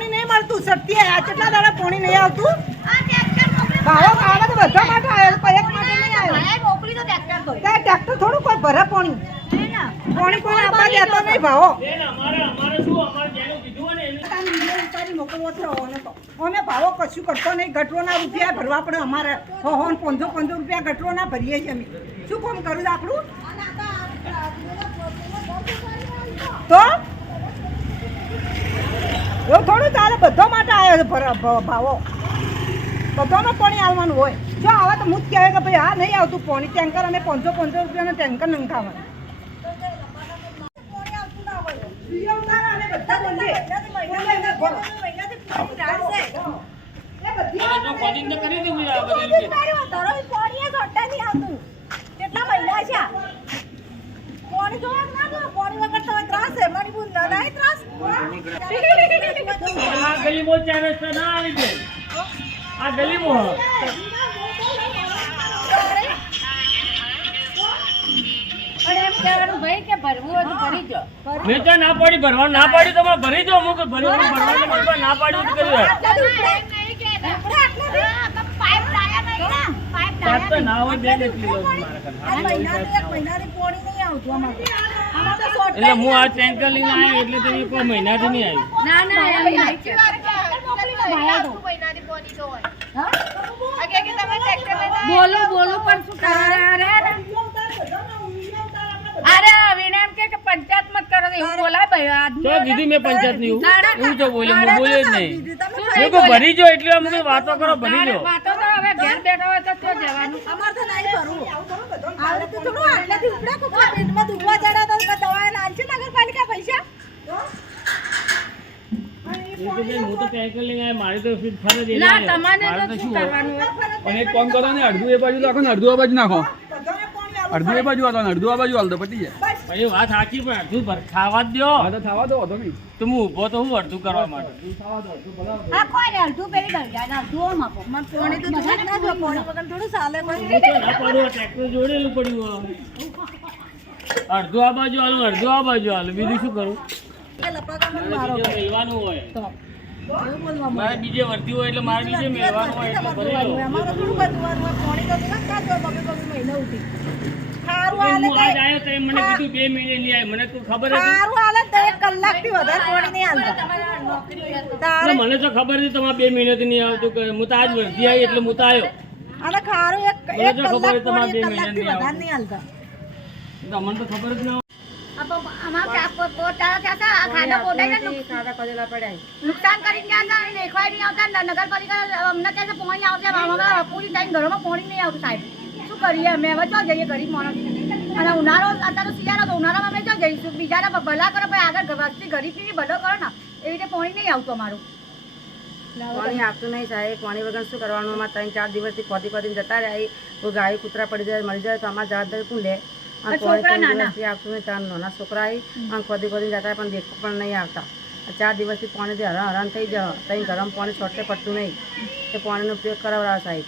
પાણી નહીં મળતું સત્ય આ કેટલા દાડા પાણી નહીં આવતું ભાવો આવે તો બધા માટે આવ્યો એક માટે નહીં આવ્યો મોકલી તો ટ્રેક્ટર થોડું કોઈ ભરે પાણી પાણી કોઈ આપવા દેતો નહીં ભાવો અમે ભાવો કશું કરતો નહીં ગટરોના રૂપિયા ભરવા પડે અમારે 100-500 રૂપિયા ગટરોના ભરીએ છીએ અમે શું કામ કરું આપણું તો એવું થોડું ચાલે બધા માટે આવ્યો છે ભાવો બધામાં પાણી આવવાનું હોય જો આવે તો હું જ કહેવાય કે ભાઈ હા નહીં આવતું પાણી ટેન્કર અમે 500 રૂપિયાનું ટેન્કર નંખાવાનું મેં તો ના પાડી ભરવાનું ના પાડી તો ભરી દો અમુક ભરવાનું ના પાડ્યું તો કર્યું ના હોય બે એટલે હું આ ટેન્કર લઈને આવ્યો એટલે તમે કોઈ મહિનાથી નહીં બોલો બોલો પણ શું અરે વિનામ કે પંચાયત મત કરો એવું બોલાય ભાઈ આદમી તો કીધી મેં પંચાયત ની એવું તો બોલ્યો હું બોલ્યો જ નહીં મેં કો ભરી જો એટલે અમુક વાતો કરો ભરી જો વાતો તો હવે ઘેર બેઠો હોય તો તો જવાનું અમાર તો નહીં ભરવું આવડે તો થોડું આટલાથી ઉપડા કોકના પેટમાં દુખવા જડા તો દવા લાલશે નગરપાલિકા પૈસા હું તો ટેન્કર લઈને આવ્યો મારે તો ફરજ એ ના તમારે તો શું કરવાનું અને એક કામ કરો ને અડધું એ બાજુ નાખો ને અડધું આ બાજુ નાખો અડધું એ બાજુ હાલો ને અડધું આ બાજુ હાલ દો પતી જાય પછી વાત સાચી પણ અડધું ખાવા જ દો હા તો થવા દો વાંધો નહીં તો હું ઊભો તો હું અડધું કરવા માટે આ કોઈ અડધું પેલી દરજા ના ધોવા માપો મન પાણી તો જોઈ ના જો પાણી વગર થોડું ચાલે કોઈ ના પાડું ટ્રેક્ટર જોડેલું પડ્યું અડધું આ બાજુ હાલું અડધું આ બાજુ હાલું બીજું શું કરું મેળવાનું હોય મારે બીજે વર્તી હોય એટલે મારે બીજે મેળવાનું હોય એટલે ભરી લો. અમારે થોડું બધું પાણી તો ના કાઢો બબે મહિના ઉઠી ખારું હું હાલે આજ આવ્યો તો મને કીધું 2 મહિને નહીં આવી મને તું ખબર હતી ખારું હાલે તો 1 કલાકથી વધારે પાણી નહીં હાલતા એટલે મને તો ખબર હતી તમારે 2 મહિનાથી નહીં આવતું કે હું તો આજ વર્તી આવી એટલે હું તો આવ્યો અને ખારું એક મને તો ખબર કલાક હતી તમારે 2 પાણી મહિના કલાકથી નહીં વધારે નહીં હાલતા તો મને તો ખબર જ ન નુકસાન કરી ગયા દેખવાય નહીં આવતા નગરપાલિકા અમને કહે છે પાણી આવશે અમારા પૂરી ટાઈમ ઘરોમાં પાણી નહીં આવતું સાહેબ શું કરીએ અમે હવે જો જઈએ ગરીબ માણસ અને ઉનાળો અત્યારે શિયાળો તો ઉનાળામાં અમે જો જઈશું બીજાના ભલા કરો ભાઈ આગળ વસ્તી ગરીબની ભલો કરો ને એવી રીતે પાણી નહીં આવતું અમારું પાણી આવતું નહીં સાહેબ પાણી વગર શું કરવાનું અમારે 3-4 દિવસથી ખોદીને જતા રહ્યા કોઈ ગાય કૂતરા પડી જાય મરી જાય તો અમારે જવાબદારી કોણ લે છોકરા નાના આવતું નહીં ત્યાં નાના છોકરા આવી ખોદીને જતા પણ દેખવા પણ નહીં આવતા 4 દિવસથી પાણીથી હરણ થઈ જાય ત્યાં ગરમ પાણી છોટે પડતું નહીં તે પાણીનો ઉપયોગ કરાવડાવે સાહેબ